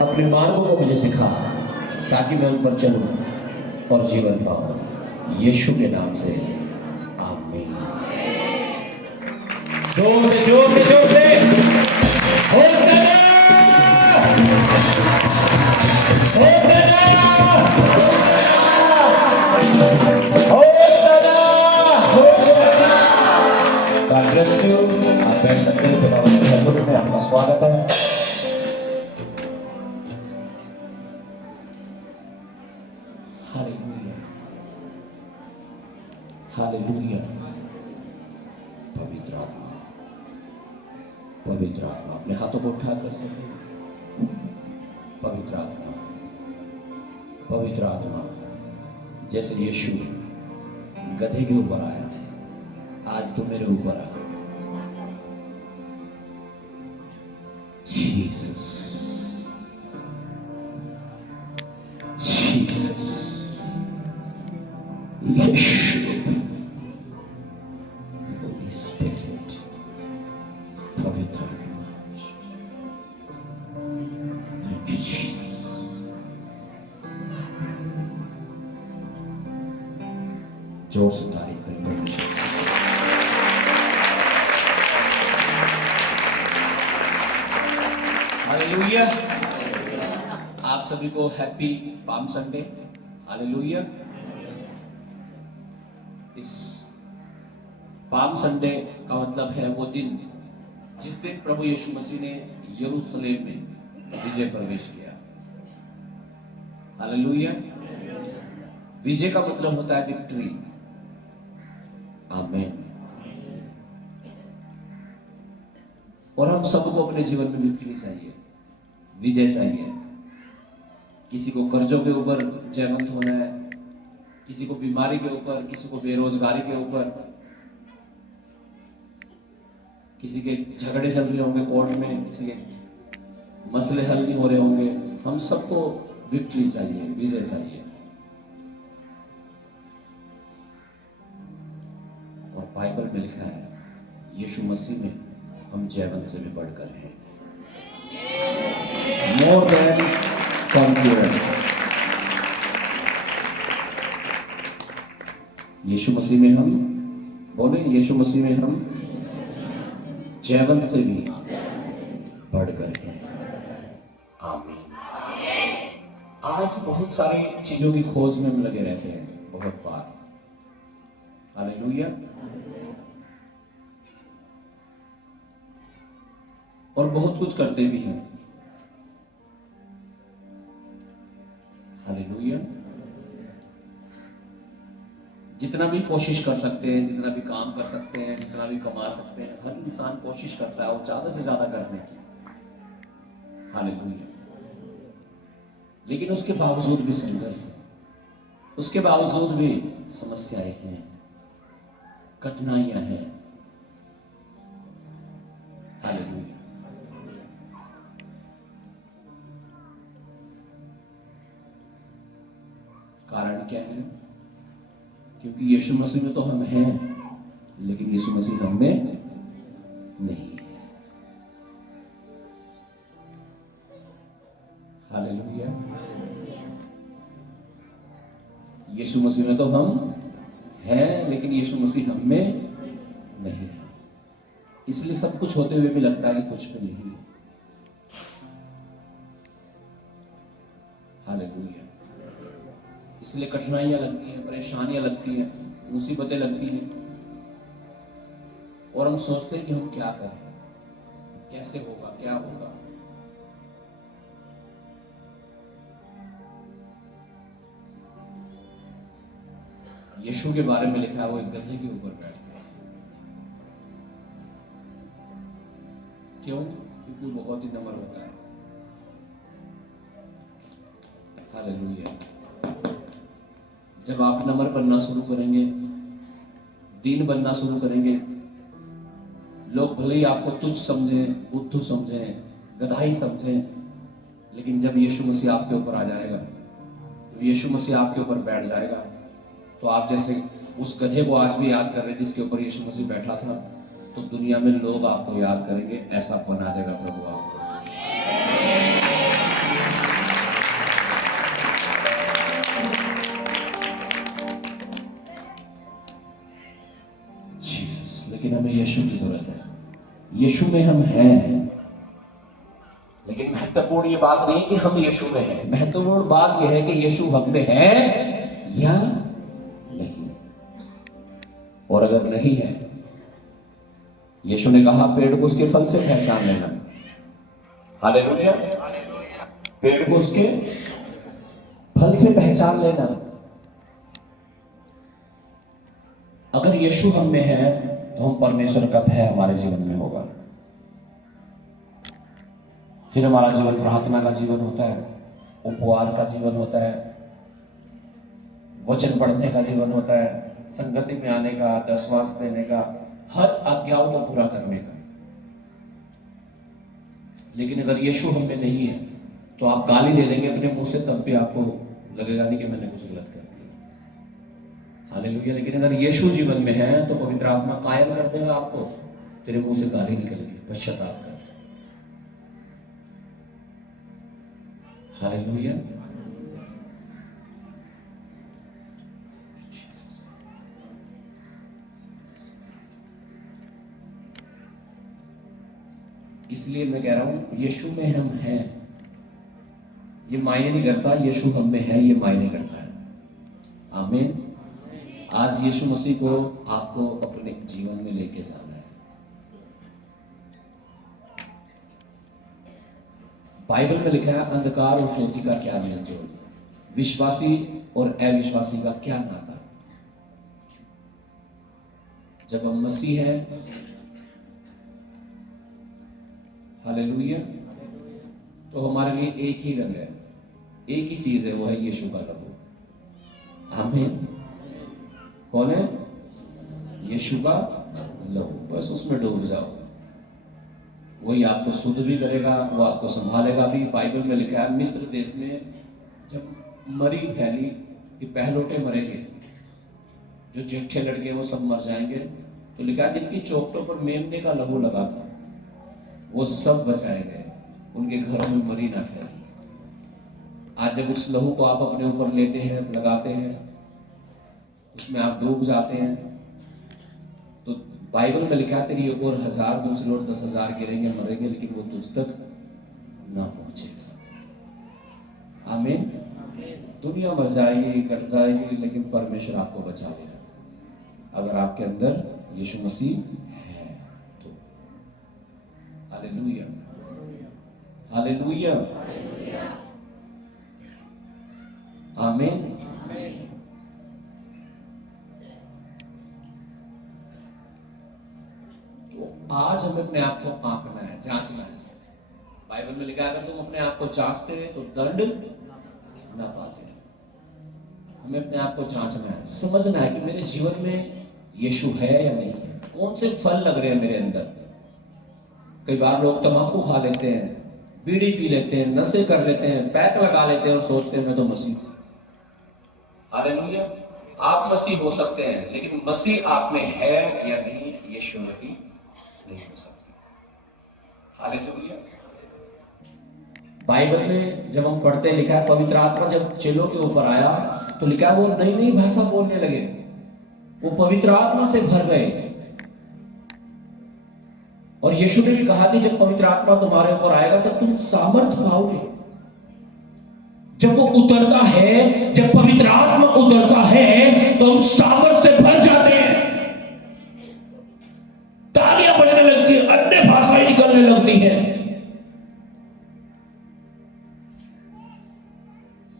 अपने मार्गों को मुझे सिखा ताकि मैं उन पर चलूं और जीवन पाऊं। यीशु के नाम से आमीन। जोर से जोर से जोर से होशाना होशाना होशाना होशाना। God bless you। आप बैठ सकते हैं। खुदावंद के सन्मुख में आपका स्वागत है। Hallelujah hallelujah. पवित्र आत्मा पवित्र आत्मा अपने हाथों को उठा कर सके। पवित्र आत्मा पवित्र आत्मा जैसे यीशु गधे के ऊपर आया, आज तो मेरे ऊपर आ। जीसस जीसस यीशु होली स्पिरिट पवित्र आत्मा। Thank you Jesus. जोर से तारीफ करें परमेश्वर। हालेलुया। आप सभी को हैप्पी पाम संडे। हालेलुया। इस पाम संडे का मतलब है वो दिन जिस दिन प्रभु यीशु मसीह ने यरूशलेम में विजय प्रवेश किया। हालेलुया। विजय का मतलब होता है विक्ट्री। आमीन। और हम सबको अपने जीवन में विक्ट्री चाहिए, विजय चाहिए। किसी को कर्जों के ऊपर जयवंत होना है, किसी को बीमारी के ऊपर, किसी को बेरोजगारी के ऊपर, किसी के झगड़े चल रहे होंगे कोर्ट में, किसी के मसले हल नहीं हो रहे होंगे। हम सबको विक्ट्री चाहिए, विजय चाहिए। और बाइबल में लिखा है यीशु मसीह में हम जयवंत से भी बढ़कर हैं। More than कॉन्क्यूरेंस। यीशु मसीह में हम बोले, यीशु मसीह में हम जयवंत से भी बढ़कर हैं। आमीन। आज बहुत सारी चीजों की खोज में हम लगे रहते हैं बहुत बार। हालेलुया। और बहुत कुछ करते भी हैं। हालेलुया। जितना भी कोशिश कर सकते हैं, जितना भी काम कर सकते हैं, जितना भी कमा सकते हैं, हर इंसान कोशिश करता है वो ज्यादा से ज्यादा करने की। हालेलुया। लेकिन उसके बावजूद भी संघर्ष है, उसके बावजूद भी समस्याएं हैं, कठिनाइयां हैं। हालेलुया। कारण क्या है? क्योंकि यीशु मसीह में तो हम हैं, लेकिन यीशु मसीह हम में नहीं है। हालेलुया। यीशु मसीह में तो हम हैं, लेकिन यीशु मसीह हम में नहीं है। इसलिए सब कुछ होते हुए भी लगता है कि कुछ भी नहीं है। हालेलुया। इसलिए कठिनाइयां लगती हैं, परेशानियां लगती हैं, मुसीबतें लगती हैं, और हम सोचते हैं कि हम क्या करें, कैसे होगा, क्या होगा। यीशु के बारे में लिखा है वो एक गधे के ऊपर बैठ गया। क्यों? क्योंकि वो बहुत ही नम्र होता है। हालेलुया। जब आप नम्र बनना शुरू करेंगे, दीन बनना शुरू करेंगे, लोग भले ही आपको तुच्छ समझें, बुद्धू समझें, गधाई समझें, लेकिन जब यीशु मसीह आपके ऊपर आ जाएगा, जब यीशु मसीह आपके ऊपर बैठ जाएगा, तो आप जैसे उस गधे को आज भी याद कर रहे हैं जिसके ऊपर यीशु मसीह बैठा था, तो दुनिया में लोग आपको याद करेंगे। ऐसा बना देगा प्रभु आपको। हमें यीशु की जरूरत है। यीशु में हम हैं, लेकिन महत्वपूर्ण ये बात नहीं कि हम यीशु में हैं, महत्वपूर्ण बात यह है कि यीशु हम में है या नहीं। और अगर नहीं है, यीशु ने कहा पेड़ को उसके फल से पहचान लेना। हालेलुया। पेड़ को उसके फल से पहचान लेना। अगर यीशु हम में है तो हम परमेश्वर का भय हमारे जीवन में होगा। फिर हमारा जीवन प्रार्थना का जीवन होता है, उपवास का जीवन होता है, वचन पढ़ने का जीवन होता है, संगति में आने का, दशमांश देने का, हर आज्ञाओं को पूरा करने का। लेकिन अगर यीशु हम में नहीं है तो आप गाली दे देंगे अपने मुंह से, तब भी आपको लगेगा नहीं कि मैंने कुछ गलत कर दिया। हालेलुया। लेकिन अगर यीशु जीवन में है तो पवित्र आत्मा कायल कर देगा आपको, तेरे मुंह से गाली निकलेगी, पश्चाताप कर। हालेलुया। इसलिए मैं कह रहा हूं यीशु में हम हैं, ये मायने नहीं करता यीशु हम में है, ये मायने करता है। आमीन। आज यीशु मसीह को आपको अपने जीवन में लेके जाना है। बाइबल में लिखा है अंधकार और ज्योति का क्या मेल जोल, विश्वासी और अविश्वासी का क्या नाता। जब हम मसीह हैं, हालेलुया, तो हमारे लिए एक ही रंग है, एक ही चीज है, वो है यीशु का लहू। आमीन। कौन है? यीशु का लहू। बस उसमें डूब जाओ, वही आपको शुद्ध भी करेगा, वो आपको संभालेगा भी। बाइबल में लिखा है मिस्र देश में जब मरी फैली कि पहलोटे मरेंगे, जो जेठे लड़के वो सब मर जाएंगे, तो लिखा है जिनकी चौखटों पर मेमने का लहू लगा था वो सब बचाए गए, उनके घरों में मरी ना फैली। आज जब उस लहू को आप अपने ऊपर लेते हैं, लगाते हैं, उसमें आप डूब जाते हैं, तो बाइबल में लिखा है तेरी एक और 1000 दूसरी और 10,000 गिरेंगे, मरेंगे, लेकिन वो तुझ तक ना पहुंचेगा। आमीन। दुनिया मर जाएगी, कट जाएगी, लेकिन परमेश्वर आपको बचा लेगा अगर आपके अंदर यीशु मसीह है तो। हालेलुया, हालेलुया, आमीन। तो आज हमें अपने आप को आंकना है, जांचना है। बाइबल में लिखा है अगर तुम अपने आप को जांचते तो दंड ना पाते। हमें अपने आप को जांचना है, समझना है कि मेरे जीवन में यीशु है या नहीं है, कौन से फल लग रहे हैं मेरे अंदर। कई बार लोग तंबाकू खा लेते हैं, बीड़ी पी लेते हैं, नशे कर लेते हैं, पैक लगा लेते हैं और सोचते हैं मैं तो मसीह हूं। हालेलुया। आप मसीह हो सकते हैं, लेकिन मसीह आप में है या नहीं, यीशु में भी नहीं हो सकते। हालेलुया। बाइबल में जब हम पढ़ते लिखा है पवित्र आत्मा जब चेलों के ऊपर आया तो लिखा है वो नई नई भाषा बोलने लगे, वो पवित्र आत्मा से भर गए। और यीशु ने भी कहा कि जब पवित्र आत्मा तुम्हारे ऊपर आएगा तब तुम सामर्थ्य पाओगे। जब वो उतरता है, जब पवित्र आत्मा उतरता है तो हम सामर्थ्य से भर जाते हैं, तालियां बजने लगती है, अन्य भाषाएं निकलने लगती है।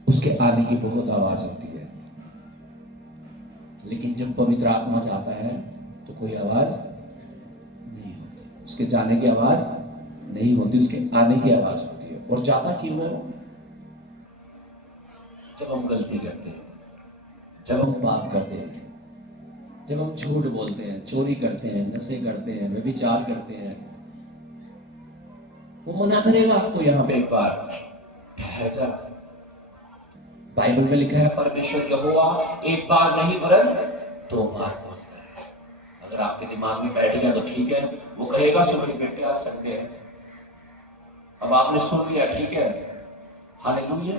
उसके आने की बहुत आवाज होती है, लेकिन जब पवित्र आत्मा जाता है तो कोई आवाज नहीं होती, उसके जाने की आवाज नहीं होती, उसके आने की आवाज होती है। और जाता क्यों है? जब हम गलती करते हैं, जब हम पाप करते हैं, जब हम झूठ बोलते हैं, चोरी करते हैं, नशे करते हैं, व्यभिचार करते हैं, वो मना करेगा आपको यहां पे एक बार ठहर जा। बाइबल में लिखा है परमेश्वर यहोवा एक बार नहीं वरन 2 बार बोलता है। अगर आपके दिमाग में बैठ गया तो ठीक है, वो कहेगा सुनो बेटे आज संडे है, अब आपने सुन लिया, ठीक है, हालेलुया।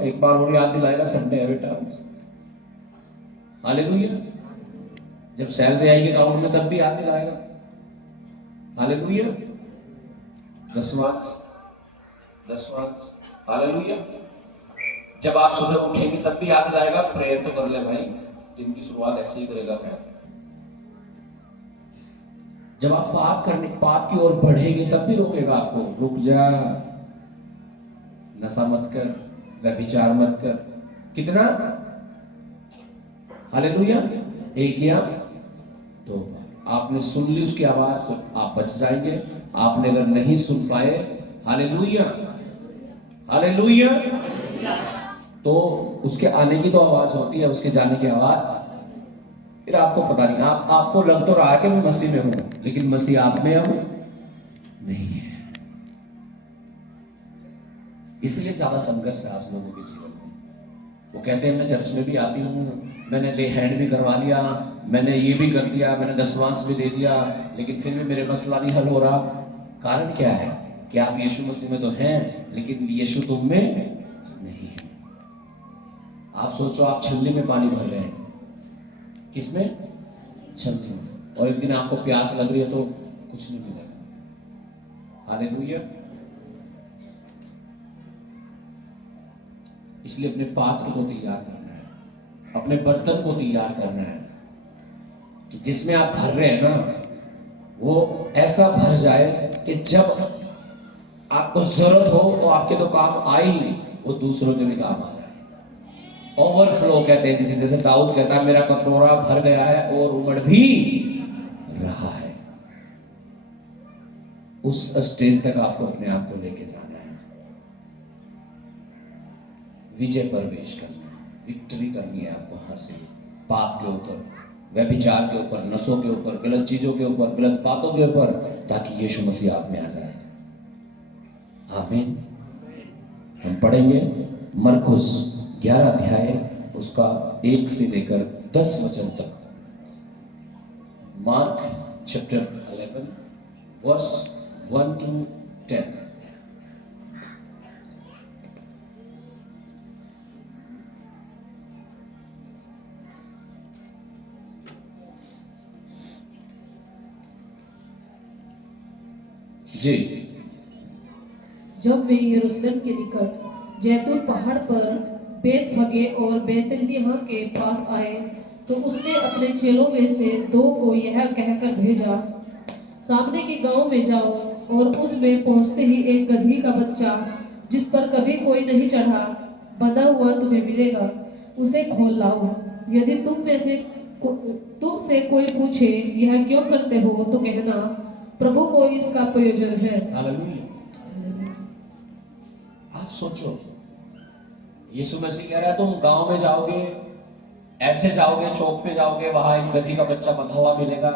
एक बार और याद दिलाएगा संडे है बेटा, हालेलुया। जब सैलरी आएगी अकाउंट में तब भी याद दिलाएगा। हालेलुया। 10 मार्क्स। हालेलुया। जब आप सुबह उठेंगे तब भी याद दिलाएगा, प्रेयर तो कर ले भाई, दिन की शुरुआत ऐसे ही करेगा मैं। जब आप पाप की ओर बढ़ेंगे तब भी रोकेगा आपको, रुक जा, नशा मत कर, व्यभिचार मत कर। कितना? हालेलुया। एक या दो बार आपने सुन ली उसकी आवाज तो आप बच जाएंगे। आपने अगर नहीं सुन पाए, हालेलुया हालेलुया, तो उसके आने की तो आवाज होती है, उसके जाने की आवाज फिर आपको पता नहीं। आपको लग तो रहा है कि मैं मसीह में हूं, लेकिन मसीह आप में अब नहीं है। इसलिए ज्यादा संघर्ष है आज लोगों के जीवन में। वो कहते हैं मैं चर्च में भी आती हूँ, मैंने ले हैंड भी करवा लिया, मैंने ये भी कर दिया, मैंने दशमांश भी दे दिया, लेकिन फिर भी मेरे मसला नहीं हल हो रहा। कारण क्या है कि आप यीशु मसीह में तो हैं, लेकिन यीशु तुम में नहीं है। आप सोचो आप छलनी में पानी भर रहे हैं, किसमें? छलनी में। और एक दिन आपको प्यास लग रही है तो कुछ नहीं मिलेगा। हालेलुया। इसलिए अपने पात्र को तैयार करना है, अपने बर्तन को तैयार करना है कि जिसमें आप भर रहे हैं ना, वो ऐसा भर जाए कि जब आपको जरूरत हो वो आपके तो काम आई, वो दूसरों के भी काम आ जाए। ओवरफ्लो कहते हैं जिसे, जैसे दाऊद कहता है मेरा कटोरा भर गया है और उमड़ भी रहा है। उस स्टेज तक आपको अपने आप को लेके जाना है, विजय प्रवेश करना है, विक्ट्री करनी है आपको हासिल, पाप के ऊपर, व्यभिचार के ऊपर, नशों के ऊपर, गलत चीजों के ऊपर, गलत बातों के ऊपर, ताकि यीशु मसीह आप में आ जाए। आमीन। हम पढ़ेंगे मरकुस 11 अध्याय उसका 1 से लेकर 10 वचन तक। Mark chapter 11 verse 1 to 10। जी। जब वे यरूशलेम के निकट जैतून पहाड़ पर बेतफगे और बैतनिय्याह के पास आए, तो उसने अपने चेलों में से 2 को यह कहकर भेजा, सामने के गांव में जाओ और उसमें पहुंचते ही एक गधी का बच्चा जिस पर कभी कोई नहीं चढ़ा बंधा हुआ तुम्हें मिलेगा, उसे खोल लाओ। यदि तुमसे कोई पूछे यह क्यों करते हो, तो कहना प्रभु को इसका प्रयोजन है। हालेलुया। आप सोचो, यीशु मसीह कह रहा है तुम गांव में जाओगे, ऐसे जाओगे, चौक पे जाओगे, वहां एक गधी का बच्चा बंधा हुआ मिलेगा।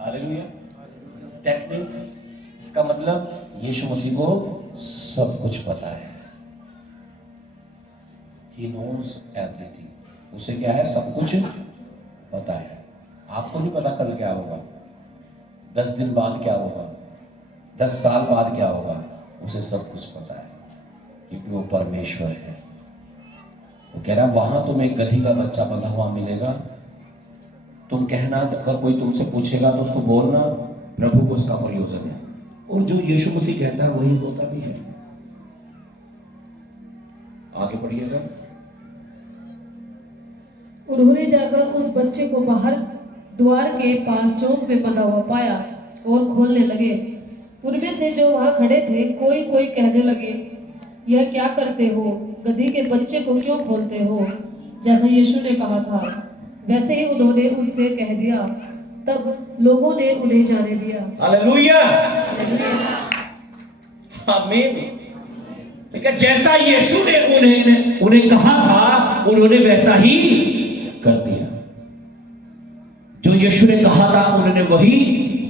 हालेलुया। दैट मींस, इसका मतलब यीशु मसीह को सब कुछ पता है। He knows everything। उसे क्या है? सब कुछ पता है। आपको नहीं पता कल क्या होगा, 10 दिन बाद क्या होगा, 10 साल बाद क्या होगा, उसे सब कुछ पता है, क्योंकि वो परमेश्वर है। वो कह रहा है वहां तुम्हें एक गधी का बच्चा बंधा हुआ मिलेगा, तुम कहना कि अगर कोई तुमसे पूछेगा तो उसको बोलना प्रभु को उसका प्रयोजन है। और जो यीशु मसीह कहता है वही होता भी है। आगे पढ़िएगा। उन्होंने जाकर उस बच्चे को बाहर द्वार के पास चौक में बंधा हुआ पाया और खोलने लगे। उनमें से जो वहां खड़े थे कोई कोई कहने लगे, यह क्या करते हो? गधी के बच्चे को क्यों खोलते हो? जैसा यीशु ने कहा था वैसे ही उन्होंने उनसे कह दिया। तब लोगों ने उन्हें जाने दिया। हालेलुया। आमीन। लेकिन जैसा यीशु ने उन्हें कहा था, उन्होंने वैसा ही कर दिया। जो यीशु ने कहा था उन्होंने वही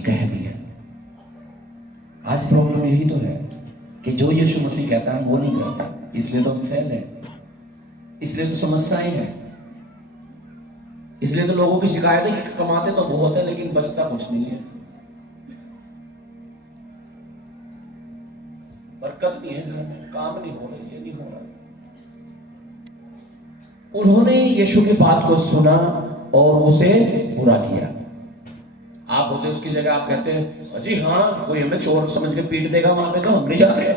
कह दिया। आज प्रॉब्लम यही तो है कि जो यीशु मसीह कहता है वो नहीं करता, इसलिए तो हम फेल हैं, इसलिए तो समस्याएं हैं, इसलिए तो लोगों की शिकायत है कि कमाते तो बहुत है लेकिन बचता कुछ नहीं है, बरकत नहीं है, काम नहीं हो रहा, ये नहीं हो रहा। उन्होंने यीशु की बात को सुना और उसे पूरा किया। आप होते उसकी जगह, आप कहते हैं जी हाँ, कोई हमें चोर समझ के पीट देगा वहां पे तो हम नहीं जा रहे,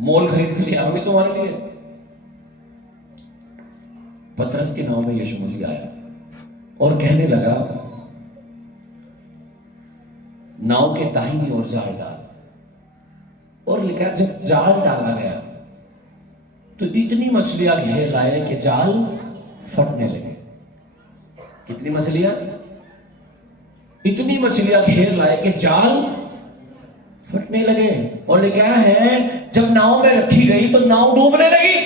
मोल खरीद के लिए आऊंगी तुम्हारे लिए। पतरस के नाम में यीशु मसीह आया और कहने लगा, नाव के दाहिनी ओर जाल डाल। और लिखा जब जाल डाला गया तो इतनी मछलियां घेर लाए कि जाल फटने लगे। कितनी मछलियां? इतनी मछलियां घेर लाए कि जाल फटने लगे। और लिखा है जब नाव में रखी गई तो नाव डूबने लगी।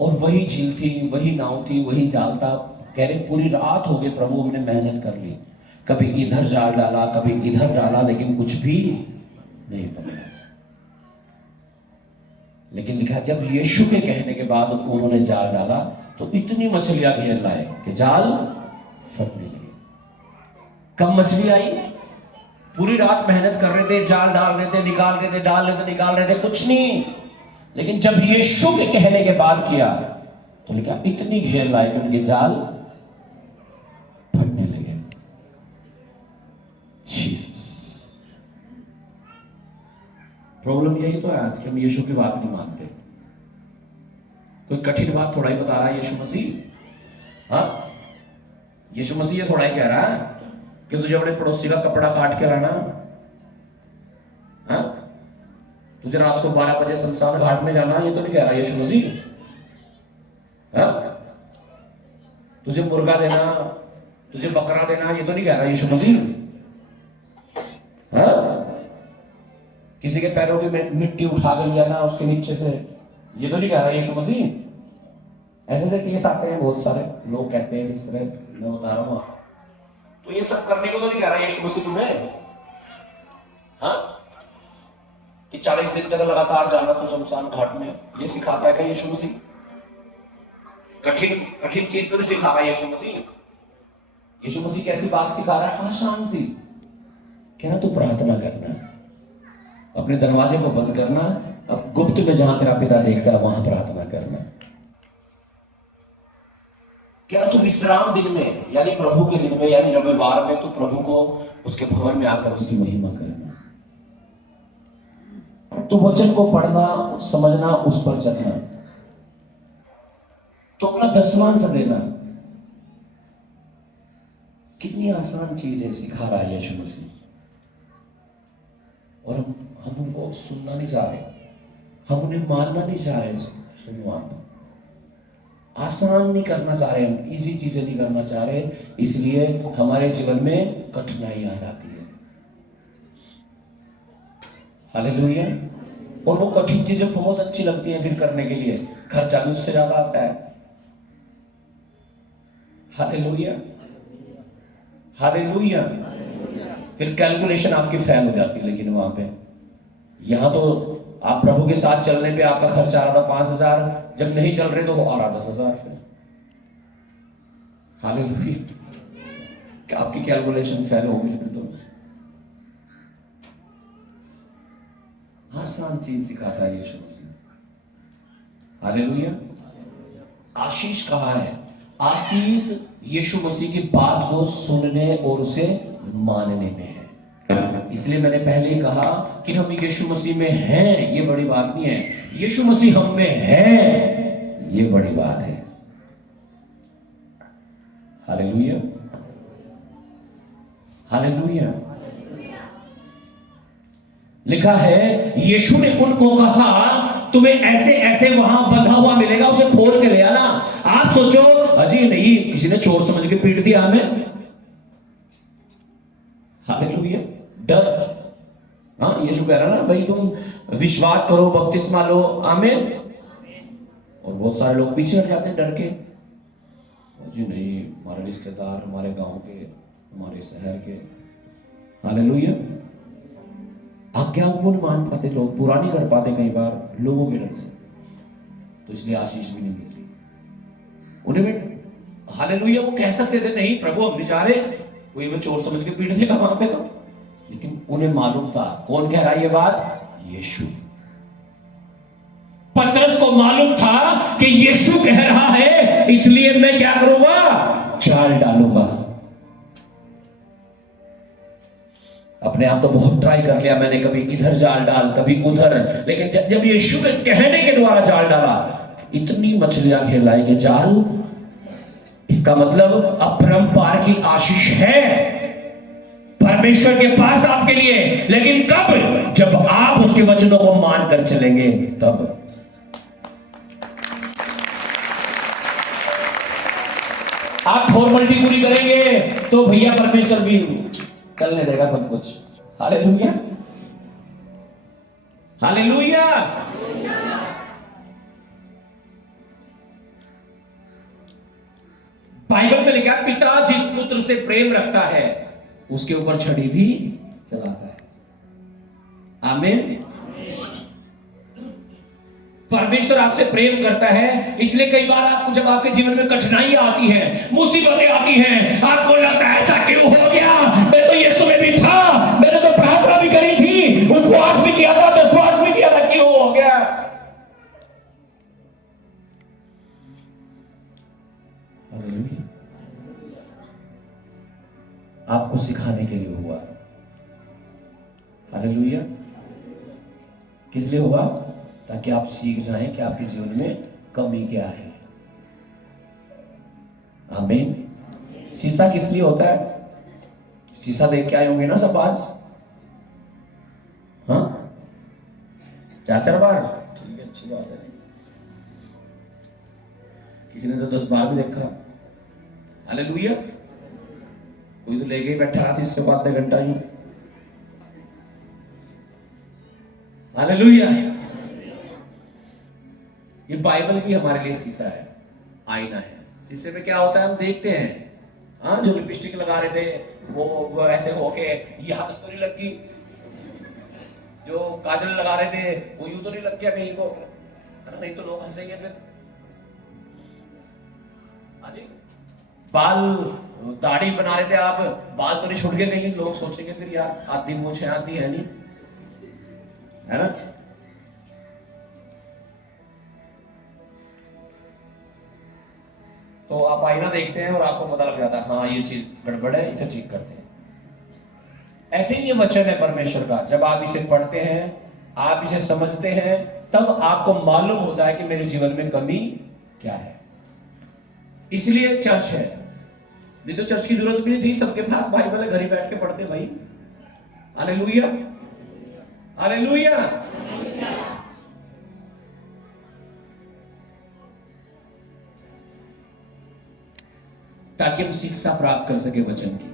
और वही झील थी, वही नाव थी, वही जाल था। कह रहे पूरी रात हो गई प्रभु, हमने मेहनत कर ली, कभी इधर जाल डाला, कभी इधर डाला, लेकिन कुछ भी नहीं पकड़ा। लेकिन लिखा जब यीशु के कहने के बाद उन्होंने जाल डाला तो इतनी मछलियां घेर लाए कि जाल फटने लगे। कम मछली आई, पूरी रात मेहनत कर रहे थे, जाल डाल रहे थे, निकाल रहे थे, डाल रहे थे, निकाल रहे थे, कुछ नहीं। लेकिन जब यीशु के कहने के बाद किया तो लिखा इतनी घेर लाए कि उनके जाल फटने लगे। जीसस। प्रॉब्लम यही तो है आज कि हम यीशु की बात नहीं मानते। कोई कठिन बात थोड़ा ही बता रहा है यीशु मसीह। हाँ, यीशु मसीह ये थोड़ा ही कह रहा है कि तुझे अपने पड़ोसी का कपड़ा काट के लाना। हाँ, तुझे रात को 12 बजे शमशान घाट में जाना, ये तो नहीं कह रहा यीशु मसीह। हाँ, तुझे मुर्गा देना, तुझे बकरा देना, ये तो नहीं कह रहा यीशु मसीह। हाँ, किसी के पैरों की मिट्टी उठा कर लिया ना उसके नीचे से, ये तो नहीं कह रहा यीशु मसीह। ऐसे ऐसे केस आते हैं, बहुत सारे लोग कहते हैं इस तरह, मैं बता रहा हूं। तो ये सब करने को तो नहीं कह रहा यीशु मसीह तुम्हें। हाँ, कि 40 दिन तक लगातार जाना तुम शमशान घाट में, ये सिखाता है क्या यीशु मसीह? कठिन कठिन चीज तो नहीं सिखा रहा यीशु मसीह। यीशु मसीह कैसी बात सिखा रहा है? आसान सी। कह रहा तू प्रार्थना करना, अपने दरवाजे को बंद करना, अब गुप्त में जहां तेरा पिता देखता है वहां प्रार्थना करना। क्या तू विश्राम दिन में, यानी प्रभु के दिन में, यानी रविवार में, तू प्रभु को उसके भवन में आकर उसकी महिमा करना, तो वचन को पढ़ना, समझना, उस पर चलना, तो अपना दसवांश देना। कितनी आसान चीज है, सिखा रहा है यीशु मसीह। और हम उनको सुनना नहीं चाह रहे, हम उन्हें मानना नहीं चाह रहे। सुनो, आप आसान नहीं करना चाह रहे, हम इजी चीजें नहीं करना चाह रहे, इसलिए हमारे जीवन में कठिनाई आ जाती है। हालेलुया। और वो कठिन चीजें बहुत अच्छी लगती हैं फिर करने के लिए, खर्चा भी उससे ज्यादा आता है। Hallelujah, hallelujah. फिर कैलकुलेशन आपकी फेल हो जाती है। लेकिन वहां पे, यहां तो आप प्रभु के साथ चलने पे आपका खर्चा आ रहा था 5,000, जब नहीं चल रहे तो वो आ रहा 10,000 फिर। हालेलुया। क्या आपकी कैलकुलेशन फेल होगी फिर तो। आसान चीज सिखाता है यीशु मसीह। हालेलुया। आशीष कहाँ है? आशीष यीशु मसीह की बात को सुनने और उसे मानने में है। इसलिए मैंने पहले ही कहा कि हम यीशु मसीह में हैं, ये बड़ी बात नहीं है। यीशु मसीह हम में है, ये बड़ी बात है। Hallelujah, hallelujah. लिखा है यीशु ने उनको कहा तुम्हें ऐसे ऐसे वहां बंधा हुआ मिलेगा, उसे खोल के ले आना। आप सोचो, अजी नहीं, किसी ने चोर समझ के पीट दिया हमें। हालेलुया। डर। हाँ, यीशु कह रहा ना भाई तुम विश्वास करो, बपतिस्मा लो, आमीन। और बहुत सारे लोग पीछे हट जाते हैं डर के, जी नहीं, हमारे रिश्तेदार, हमारे गांव के, हमारे शहर के। हालेलुया। आज्ञा को नहीं मान पाते लोग, पूरा नहीं कर पाते कई बार लोगों के डर से, तो इसलिए आशीष भी नहीं मिलती उन्हें भी। हालेलुया। वो कह सकते थे नहीं प्रभु हम नहीं जा रहे, कोई हमें चोर समझ के पीट देगा वहां पे तो, लेकिन उन्हें मालूम था। कौन कह रहा है ये बात? यीशु। पतरस को मालूम था कि यीशु कह रहा है, इसलिए मैं क्या करूंगा, जाल डालूंगा। अपने आप तो बहुत ट्राई कर लिया मैंने, कभी इधर जाल डाल, कभी उधर, लेकिन जब यीशु के कहने के द्वारा जाल डाला, इतनी मछलियां खेलाएंगे जाल। इसका मतलब अपरंपार की आशीष है परमेश्वर के पास आपके लिए, लेकिन कब, जब आप उसके वचनों को मानकर चलेंगे तब। आप फॉर्मेलिटी पूरी करेंगे तो भैया परमेश्वर भी चलने देगा सब कुछ। Hallelujah, hallelujah. बाइबल में लिखा, पिता जिस पुत्र से प्रेम रखता है उसके ऊपर छड़ी भी चलाता है। आमीन। परमेश्वर आपसे प्रेम करता है, इसलिए कई बार आपको, जब आपके जीवन में कठिनाइयां आती हैं, मुसीबतें आती हैं, आपको लगता है ऐसा क्यों हो गया, मैं तो यीशु में भी था, मैंने तो प्रार्थना भी करी थी, उपवास भी किया था, विश्वास भी किया था, क्यों हो गया। आपको सिखाने के लिए हुआ। हालेलुया। किस लिए हुआ, ताकि आप सीख जाएं कि आपके जीवन में कमी क्या है। आमीन। शीशा किस लिए होता है, शीशा देख के आए होंगे ना सब आज, हाँ, 4-4 बार, ठीक है, अच्छी बात है। किसी ने तो 10 बार भी देखा। हालेलुया। कोई तो लेके बैठा शीशे को आधा घंटा ही। हालेलुया। ये बाइबल भी हमारे लिए शीशा है, आईना है। शीशे में क्या होता है, हम देखते हैं, हाँ, जो लिपस्टिक लगा रहे थे वो ऐसे होके यहाँ तक तो नहीं लग गई, जो काजल लगा रहे थे वो यूं तो नहीं लग गया कहीं को, नहीं तो लोग हंसेंगे फिर। हाजी, बाल दाढ़ी बना रहे थे आप, बाल तो नहीं छूट गए कहीं, लोग सोचेंगे फिर यार आधी मूंछ है आधी है नहीं, है ना। तो आप आईना देखते हैं और आपको पता लग जाता है, हाँ ये चीज गड़बड़ है, इसे ठीक करते हैं। ऐसे ही ये वचन है परमेश्वर का, जब आप इसे पढ़ते हैं, आप इसे समझते हैं, तब आपको मालूम होता है कि मेरे जीवन में कमी क्या है। इसलिए चर्च है, नहीं तो चर्च की जरूरत भी नहीं थी, सबके पास बाइबल है, घर ही बैठ के पढ़ते भाई। Hallelujah, hallelujah. ताकि हम शिक्षा प्राप्त कर सके वचन की।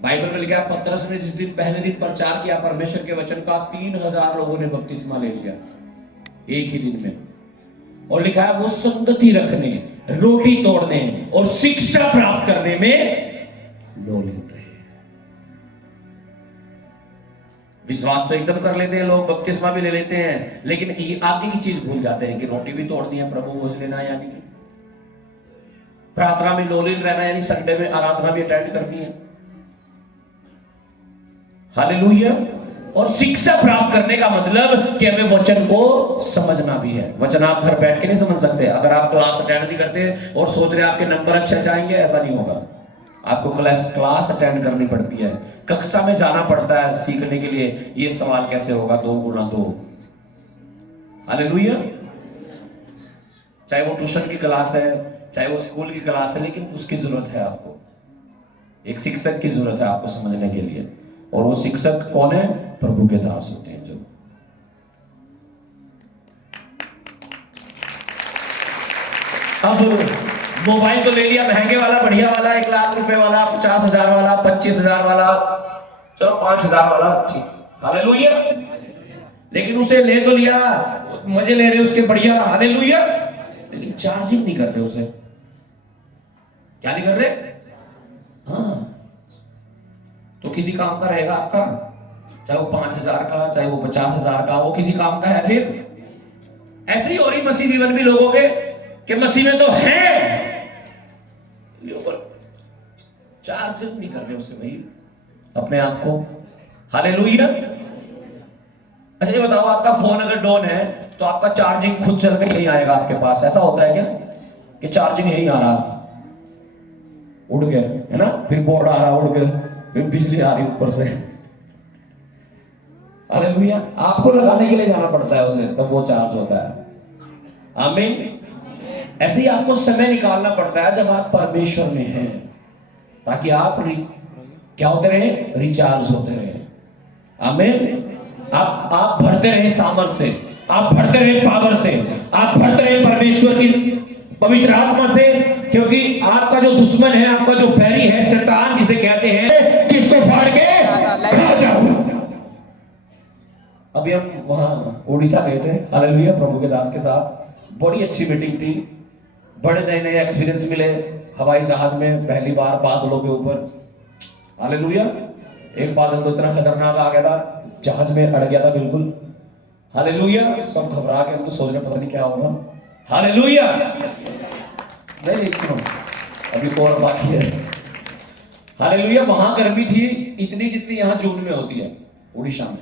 बाइबल में लिखा है, पतरस ने जिस दिन पहले दिन प्रचार किया परमेश्वर के वचन का, 3000 लोगों ने बपतिस्मा ले लिया एक ही दिन में। और लिखा है वो संगति रखने, रोटी तोड़ने और शिक्षा प्राप्त करने में लोलीन रहे। विश्वास तो एकदम कर लेते हैं लोग, बपतिस्मा भी ले लेते हैं, लेकिन ये आगे की चीज भूल जाते हैं कि रोटी भी तोड़नी है, प्रभु भोज लेना है, यानी कि प्रार्थना में लोलीन रहना, यानी संडे में आराधना भी अटेंड करनी है। हालेलुया। और शिक्षा प्राप्त करने का मतलब कि हमें वचन को समझना भी है। वचन आप घर बैठ के नहीं समझ सकते। अगर आप क्लास अटेंड नहीं करते और सोच रहे आपके नंबर अच्छे जाएंगे, ऐसा नहीं होगा। आपको क्लास अटेंड करनी पड़ती है, कक्षा में जाना पड़ता है सीखने के लिए, ये सवाल कैसे होगा 2 गुणा 2। हालेलुया। चाहे वो ट्यूशन की क्लास है, चाहे वो स्कूल की क्लास है, लेकिन उसकी जरूरत है आपको, एक शिक्षक की जरूरत है आपको समझने के लिए। और वो शिक्षक कौन है, प्रभु के दास होते हैं। जो अब मोबाइल तो ले लिया, महंगे वाला, बढ़िया वाला, 1 लाख रुपए वाला, 50,000 वाला, 25,000 वाला, चलो 5,000 वाला, ठीक, हालेलुया। लेकिन उसे ले तो लिया, मजे ले रहे उसके, बढ़िया, हालेलुया, लेकिन चार्जिंग नहीं कर रहे उसे। क्या नहीं कर रहे? हाँ, तो किसी काम का रहेगा आपका, चाहे वो 5,000 का, चाहे वो 50,000 का, वो किसी काम का है। फिर ऐसे ही हो रही मसीह जीवन भी लोगों के, कि मसीह में तो है, चार्ज नहीं कर रहे उसे भाई अपने आप को। हालेलुया। अच्छा ये बताओ, आपका फोन अगर डाउन है तो आपका चार्जिंग खुद चल के नहीं आएगा आपके पास, ऐसा होता है क्या कि चार्जिंग यही आ रहा, उड़ गया है ना, फिर बोर्ड आ रहा उड़ गया, फिर बिजली आ रही ऊपर से। हालेलुया, आपको लगाने के लिए जाना पड़ता है उसे, तब वो चार्ज होता है। आमीन। ऐसे ही आपको समय निकालना पड़ता है जब आप परमेश्वर में हैं, ताकि आप क्या होते रहे, रिचार्ज होते रहे। आमीन। आप भरते रहे सामर्थ से, आप भरते रहे पावर से, आप भरते रहे परमेश्वर की पवित्र आत्मा से, क्योंकि आपका जो दुश्मन है, आपका जो बैरी है शैतान, जिसे कहते हैं कि इसको फाड़ के खा जाओ। अभी हम वहां उड़ीसा गए थे, हालेलुया, प्रभु के दास के साथ। बड़ी अच्छी मीटिंग थी, बड़े नए नए एक्सपीरियंस मिले। हवाई जहाज में पहली बार बादलों के ऊपर, हालेलुया। एक बादल तो इतना खतरनाक आ गया था, जहाज में अड़ गया था बिल्कुल। हालेलुया, सब घबरा के, हम तो सोच रहे पता नहीं क्या होगा। हालेलुया। नहीं सुनो, अभी और बाकी है। हालेलुया। वहां गर्मी थी इतनी जितनी यहाँ जून में होती है उड़ीसा में,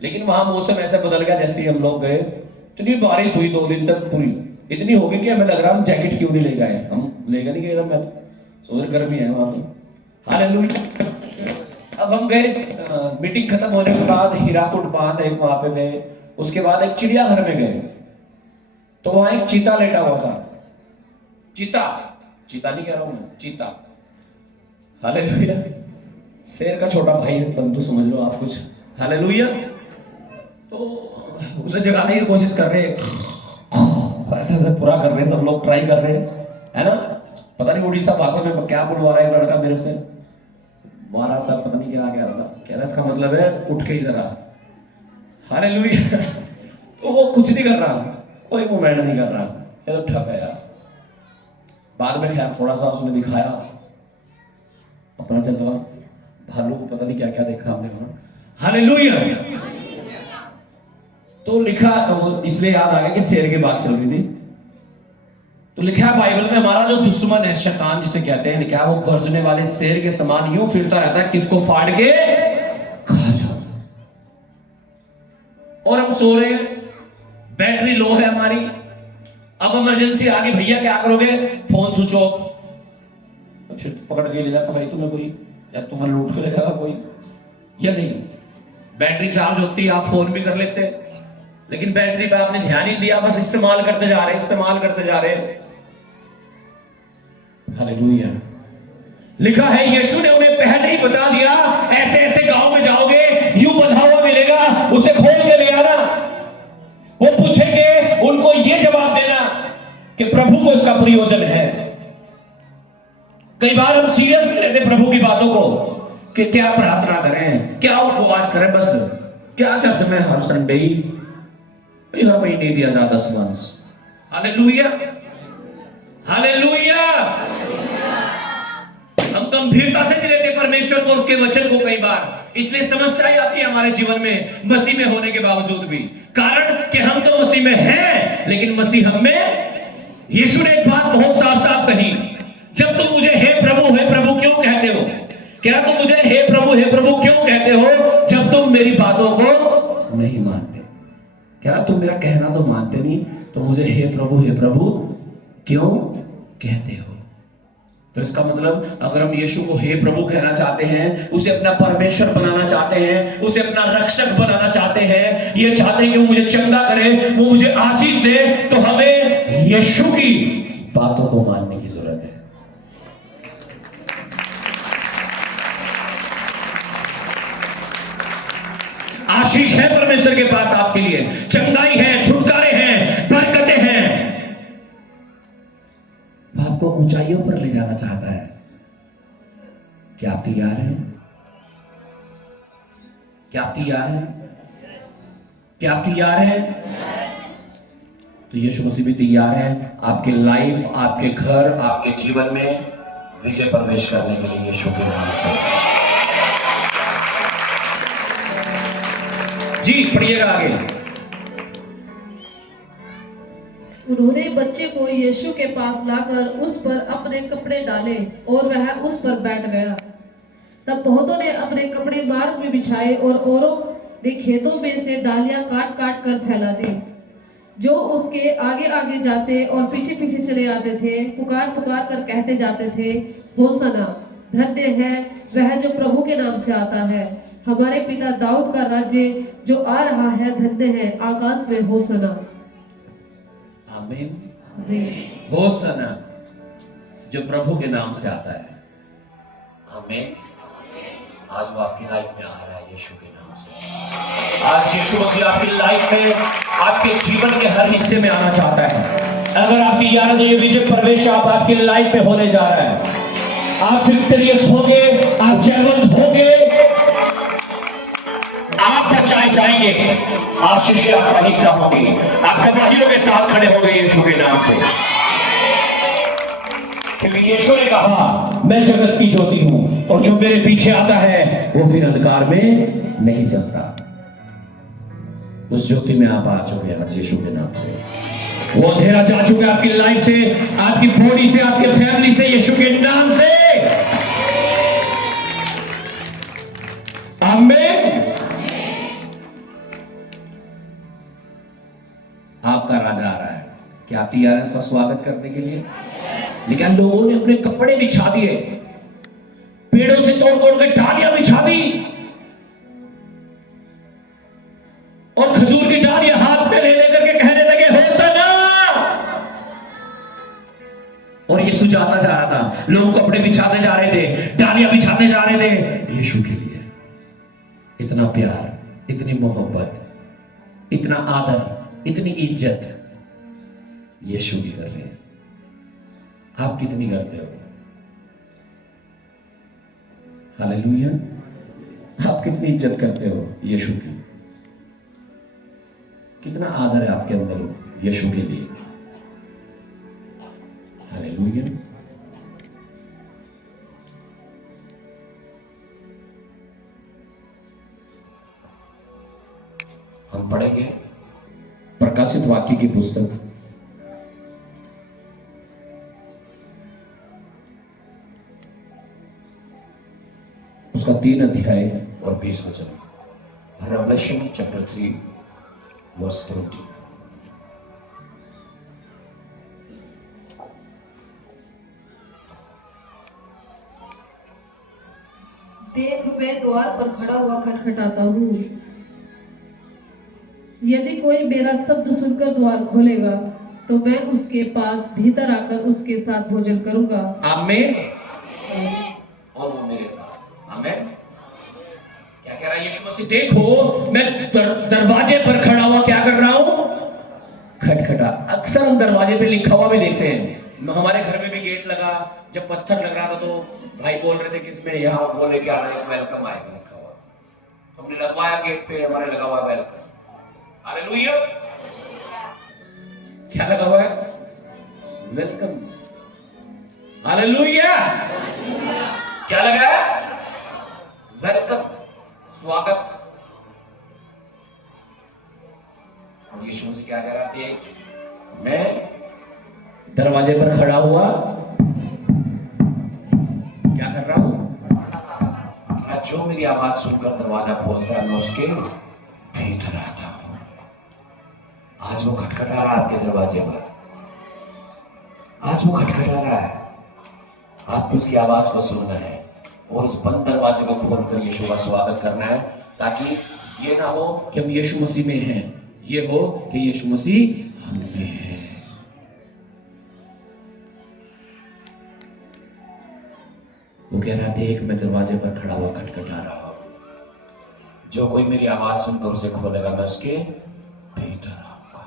लेकिन वहां मौसम ऐसे बदल गया, जैसे ही हम लोग गए इतनी बारिश हुई 2 दिन तक पूरी, इतनी होगी कि हमें लग रहा हम जैकेट क्यों नहीं ले गए, हम लेकर नहीं गए, मैं सोच रहा गर्मी है वहां तो। हालेलुया। अब हम गए, मीटिंग खत्म होने के बाद हीराकुड बांध एक वहां पे गए, उसके बाद एक चिड़ियाघर में गए, तो वहां एक चीता लेटा हुआ था। चीता, चीता नहीं कह रहा हूं मैं, चीता। हालेलुया। शेर का छोटा भाई, बंधु समझ लो आप कुछ। हालेलुया। तो उसे जगाने की कोशिश कर रहे, ऐसे ऐसे पूरा कर रहे, सब लोग ट्राई कर रहे है ना। पता नहीं उड़ीसा भाषा में क्या बुलवा रहा है लड़का मेरे से, 12 साल पता नहीं क्या आ गया था, कह रहा इसका मतलब है उठ के इधर आ। हालेलुया। तो वो कुछ नहीं कर रहा, कोई मूवमेंट नहीं कर रहा, ये तो ठप है यार। बाद में खैर थोड़ा सा उसने दिखाया अपना जलवा, भालू को पता नहीं क्या क्या देखा हमने वहां। हालेलुया। तो लिखा, इसलिए याद आ गया कि शेर की बात चल रही थी, तो लिखा है बाइबल में, हमारा जो दुश्मन है शैतान जिसे कहते हैं, लिखा है वो गर्जने वाले शेर के समान यूं फिरता रहता है, किसको फाड़ के खा जाओ। और हम सो रहे हैं, बैटरी लो है हमारी, अब इमरजेंसी आ गई, भैया क्या करोगे, फोन स्विच ऑफ, फिर पकड़ के ले जाता भाई तुम्हें कोई, या तुम्हें लूट के ले जाएगा कोई, या नहीं। बैटरी चार्ज होती है, आप फोन भी कर लेते, लेकिन बैटरी पे आपने ध्यान ही दिया, बस इस्तेमाल करते जा रहे, इस्तेमाल करते जा रहे। हालेलुया। लिखा है यीशु ने उन्हें पहले ही बता दिया, ऐसे ऐसे गांव में जाओगे, यूं बंधा हुआ मिलेगा, उसे खोल के ले आना। वो पूछेंगे, उनको ये जवाब देना कि प्रभु को इसका प्रयोजन है। कई बार हम सीरियस में लेते प्रभु की बातों को, कि क्या प्रार्थना करें, क्या उपवास करें, बस क्या चर्च में हर संडे ही, हर महीने दिया जाता 10 मंथ। Hallelujah, hallelujah. हम गंभीरता से नहीं लेते परमेश्वर को, उसके वचन को कई बार, इसलिए समस्याएं आती है हमारे जीवन में मसीह में होने के बावजूद भी। कारण कि हम तो मसीह में हैं, लेकिन मसीह हम में। यीशु ने एक बात बहुत साफ साफ कही, जब तुम मुझे हे प्रभु क्यों कहते हो, क्या तुम मुझे हे प्रभु क्यों कहते हो, जब तुम मेरी बातों को नहीं मानते। क्या तुम मेरा कहना तो मानते नहीं, तो मुझे हे प्रभु क्यों कहते हो। तो इसका मतलब अगर हम यीशु को हे प्रभु कहना चाहते हैं, उसे अपना परमेश्वर बनाना चाहते हैं, उसे अपना रक्षक बनाना चाहते हैं, ये चाहते हैं कि वो मुझे चंगा करे, वो मुझे आशीष दे, तो हमें यीशु की बातों को मानने की जरूरत है। आशीष है परमेश्वर के पास आपके लिए, चंगाई है, छुटकारे हैं, बरकतें हैं। आपको ऊंचाइयों पर ले जाना चाहता है। क्या आप तैयार हैं? क्या आप तैयार हैं? क्या आप तैयार हैं? तो यीशु मसीह भी तैयार है आपके लाइफ, आपके घर, आपके जीवन में विजय प्रवेश करने के लिए यीशु के नाम से। जी पढ़िएगा आगे। उन्होंने बच्चे को यीशु के पास लाकर उस पर अपने कपड़े डाले और वह उस पर बैठ गया। तब बहुतों ने अपने कपड़े मार्ग में बिछाए और औरों ने खेतों में से डालियां काट काट कर फैला दी। जो उसके आगे आगे जाते और पीछे पीछे चले आते थे, पुकार पुकार कर कहते जाते थे, होसना, धन्य है वह जो प्रभु के नाम से आता है, हमारे पिता दाऊद का राज्य जो आ रहा है, धन्य है आकाश में होसना। आमीन। होसना, जो प्रभु के नाम से आता है। आमीन। आज वो आपकी लाइफ में आ रहा है यीशु के नाम से। आज यीशु मसीह आपकी लाइफ में, आपके जीवन के हर हिस्से में आना चाहता है। अगर आपकी याद ये विजय प्रवेश आप आपकी लाइफ में होने जा रहा है, आप विक्टोरियस होंगे, आप जयवंत होंगे, आप बचाए जाएंगे, आशीष आपका हिस्सा होगी, आप गवाहियों के साथ खड़े होंगे यीशु के नाम से। क्योंकि यीशु ने कहा, मैं जगत की ज्योति हूं और जो मेरे पीछे आता है वो फिर अंधकार में नहीं चलता। उस ज्योति में आप आ चुके हैं आज यीशु के नाम से। वो अंधेरा जा चुका है आपकी लाइफ से, आपकी बॉडी से, आपके फैमिली से, यीशु के नाम से। आमीन। आपका राजा आ रहा है। क्या आप तैयार हैं उसका स्वागत करने के लिए? लेकिन लोगों ने अपने कपड़े बिछा दिए, पेड़ों से तोड़ तोड़ के डालियां बिछा दी और खजूर की डालियां हाथ में ले लेकर के कहने लगे, होसना। और यीशु जाता जा रहा था, लोग कपड़े बिछाते जा रहे थे, डालियां बिछाते जा रहे थे यीशु के लिए। इतना प्यार, इतनी मोहब्बत, इतना आदर, इतनी इज्जत यीशु की कर रहे हैं। आप कितनी करते हो? हालेलुया। आप कितनी इज्जत करते हो यीशु की? कितना आदर है आपके अंदर यीशु के लिए? हालेलुया। हम पढ़ेंगे प्रकाशित वाक्य की पुस्तक उसका 3 अध्याय और 20 वचन। Revelation chapter 3 verse 20। देख, मैं द्वार पर खड़ा हुआ खटखटाता हूँ। यदि कोई मेरा शब्द सुनकर द्वार खोलेगा तो मैं उसके पास भीतर आकर उसके साथ भोजन करूंगा। आमीन। और वो मेरे साथ। आमीन। क्या कह रहा है यीशु मसीह? देखो, मैं दरवाजे पर खड़ा हुआ क्या कर रहा हूं? खटखटा। अक्सर हम दरवाजे पे लिखा हुआ भी देखते हैं। हमारे घर में भी गेट लगा, जब पत्थर लग रहा था तो भाई बोल रहे थे कि इसमें यहाँ वो लेके आना है, वेलकम आएगा लिखा हुआ। तो हमने लगवाया गेट पे, हमारे लगा हुआ वेलकम। हालेलुया। क्या लगा हुआ है? वेलकम। हालेलुया। क्या लगा है? वेलकम, स्वागत। और यीशु से क्या कह रहा थे? मैं दरवाजे पर खड़ा हुआ क्या कर रहा हूं? जो मेरी आवाज सुनकर दरवाजा खोलता है मैं उसके भीतर आता हूं। आज वो खटखटा रहा है आपके दरवाजे पर। आज वो खटखटा रहा है, आपको उसकी आवाज को सुनना है और उस बंद दरवाजे को खोलकर यीशु का स्वागत करना है, ताकि ये ना हो कि हम यीशु मसीह में हैं, ये हो कि यीशु मसीह हम में है। वो कह रहा था, एक मैं दरवाजे पर खड़ा हुआ खटखटा रहा हूं, जो कोई मेरी आवाज सुनकर उसे खोलेगा मैं उसके भीतर आऊंगा।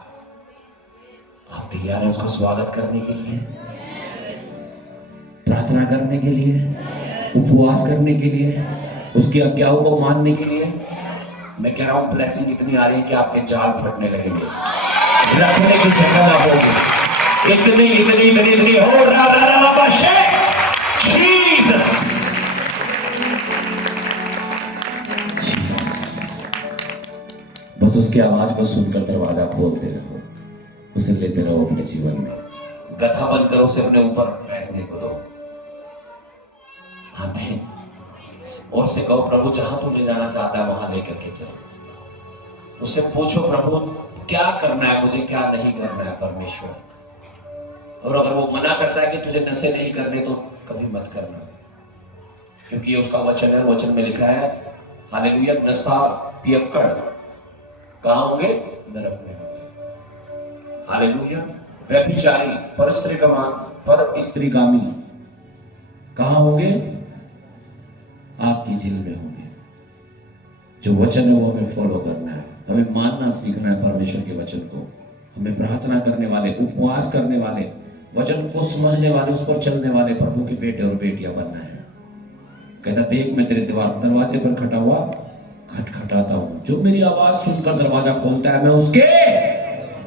आप तैयार हैं उसका स्वागत करने के लिए, प्रार्थना करने के लिए, उपवास करने के लिए, उसकी आज्ञाओं को मानने के लिए? मैं कह रहा हूं ब्लेसिंग इतनी आ रही है कि आपके जाल फटने लगेंगे, रखने की जगह ना होगी। इतनी इतनी इतनी इतनी हो रहा जीसस। बस उसकी आवाज को सुनकर दरवाजा खोलते रहो, उसे लेते रहो अपने जीवन में, गधा बनकर उसे अपने ऊपर बैठने को दो। आमीन। और से कहो, प्रभु जहां तू ले जाना चाहता है वहां लेकर के चलो। उससे पूछो प्रभु क्या करना है मुझे, क्या नहीं करना है परमेश्वर। और अगर वो मना करता है कि तुझे नशे नहीं करने, तो कभी मत करना, क्योंकि उसका वचन है, वचन में लिखा है हालेलुया, नशा पियक्कड़ कहां होंगे? नरक में होंगे। हालेलुया। व्यभिचारी, पर स्त्रीगामी कहां होंगे? आग की झील में होंगे। जो वचन है वो हमें फॉलो करना है, हमें मानना सीखना है परमेश्वर के वचन को। हमें प्रार्थना करने वाले, उपवास करने वाले, वचन को समझने वाले, उस पर चलने वाले प्रभु के बेटे और बेटियां बनना है। कहता देख मैं तेरे दरवाजे पर खड़ा हुआ खटखटाता हूं, जो मेरी आवाज सुनकर दरवाजा खोलता है मैं उसके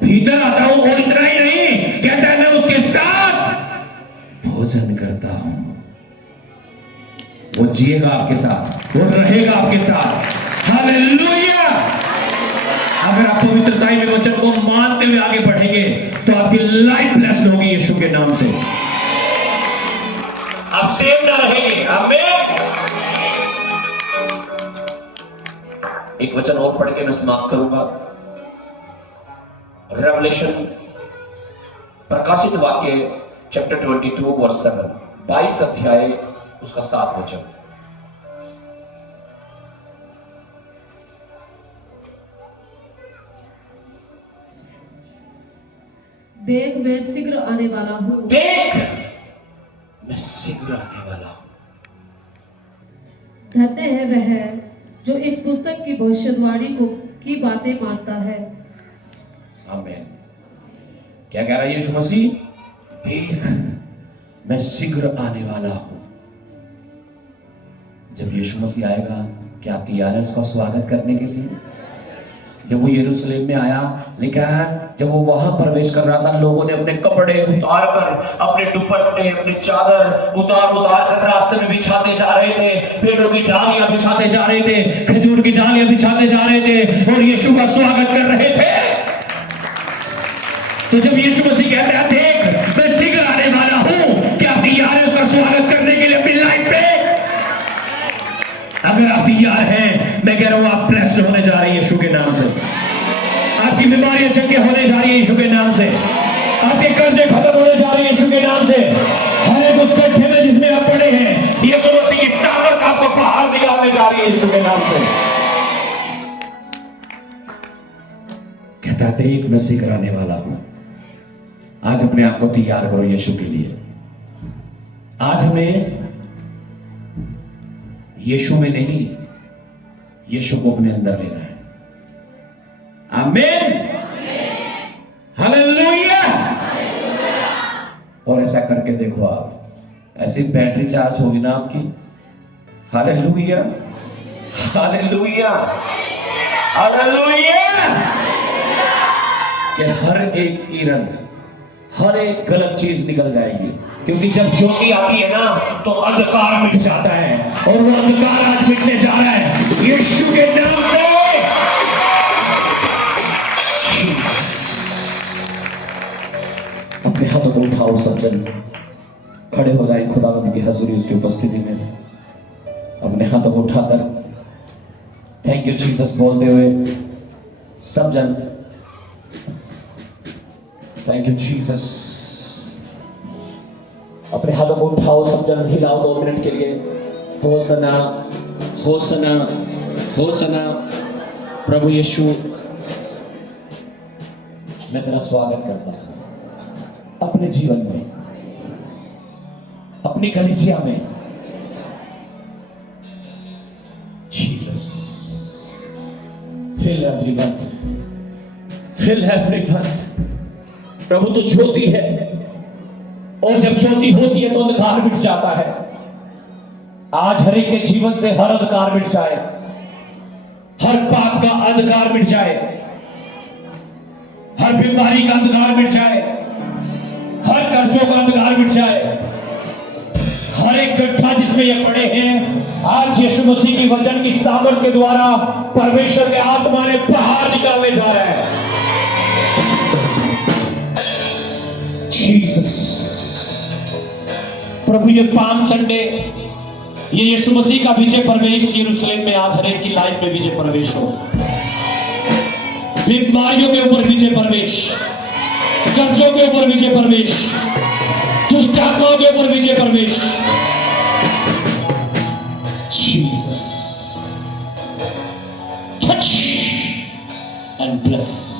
भीतर आता हूं। और इतना ही नहीं, कहता है मैं उसके साथ भोजन करता हूं। वो जिएगा आपके साथ, वो रहेगा आपके साथ। हालेलुया। अगर आप पवित्रताई में वचन को मानते हुए आगे बढ़ेंगे तो आपकी लाइफ ब्लेस्ड होगी यीशु के नाम से। आप सेव ना रहेंगे। आमीन। एक वचन और पढ़ के मैं समाप्त करूंगा। रेवलेशन, प्रकाशित वाक्य चैप्टर 22 वर्स 7, 22 अध्याय उसका 7 वचन। देख मैं शीघ्र आने वाला हूँ। देख मैं शीघ्र आने वाला हूं। धन्य है वह जो इस पुस्तक की भविष्यवाणी को की बातें मानता है। आमीन। क्या कह रहा है यीशु मसीह? देख मैं शीघ्र आने वाला हूं। जब यीशु मसीह आएगा, क्या आप तैयार हैं उसका स्वागत करने के लिए? जब वो यरूशलेम में आया, लिखा है जब वो वहां प्रवेश कर रहा था, लोगों ने अपने कपड़े उतार कर, अपने दुपट्टे, अपनी चादर उतार कर रास्ते में बिछाते जा रहे थे। पेड़ों की डालियां बिछाते जा रहे थे, खजूर की डालियां बिछाते जा रहे थे और यीशु का स्वागत कर रहे थे। तो जब यीशु मसीह कहता है देख मैं शीघ्र आने वाला हूं, क्या आप तैयार हैं उसका स्वागत करने के लिए अपनी लाइफ पे? अगर आप तैयार हैं, मैं कह रहा हूं आप ब्लेस्ड होने जा रहे हैं यीशु के नाम से। आपकी बीमारियां चंगे होने जा रही है यीशु के नाम से। आपके कर्जे खत्म होने जा रहे हैं यीशु के नाम से। हर एक उस गड्ढे में जिसमें आप पड़े हैं, यीशु मसीह की सामर्थ आपको बाहर निकालने जा रही है यीशु के नाम से। कहता देख मैं शीघ्र आने वाला हूं। आज अपने आप को तैयार करो यीशु के लिए। आज हमें यीशु में नहीं, यीशु को अपने अंदर लेना है। आमीन। हालेलुया। और ऐसा करके देखो, आप ऐसी बैटरी चार्ज होगी ना आपकी। Hallelujah, hallelujah, hallelujah. कि हर एक ईरन, हर एक गलत चीज निकल जाएगी, क्योंकि जब ज्योति आती है ना तो अंधकार मिट जाता है, और वो अंधकार आज मिटने जा रहा है यीशु के नाम से। अपने हाथों को उठाओ, सब जन खड़े हो जाए खुदावंद की हजूरी, उसकी उपस्थिति में अपने हाथों को उठाकर थैंक यू जीसस बोलते हुए सब जन थैंक यू जीसस। अपने हाथों को उठाओ, सब जन हिलाओ 2 मिनट के लिए। होसना, होसना, होसना। प्रभु यीशु मैं तेरा स्वागत करता हूं अपने जीवन में, अपनी कलीसिया में। Jesus fill everyone, fill everyone. प्रभु तो ज्योति है, और जब ज्योति होती है तो अंधकार मिट जाता है। आज हर एक के जीवन से हर अंधकार मिट जाए, हर पाप का अंधकार मिट जाए, हर बीमारी का अंधकार मिट जाए, हर कर्जों का अंधकार मिट जाए, हर एक गड्ढा जिसमें ये पड़े हैं, आज यीशु मसीह की वचन की सामर्थ के द्वारा परमेश्वर के आत्मा ने बाहर निकालने जा रहा है। जीसस। प्रभु ये पाम संडे, ये यीशु मसीह का विजय प्रवेश यरूशलेम में आज हर एक की लाइफ में विजय प्रवेश हो। बीमारियों के ऊपर विजय परवेश, कर्जों के ऊपर विजय परवेश, दुष्ट आत्माओं के ऊपर विजय परवेश। Jesus, touch and bless.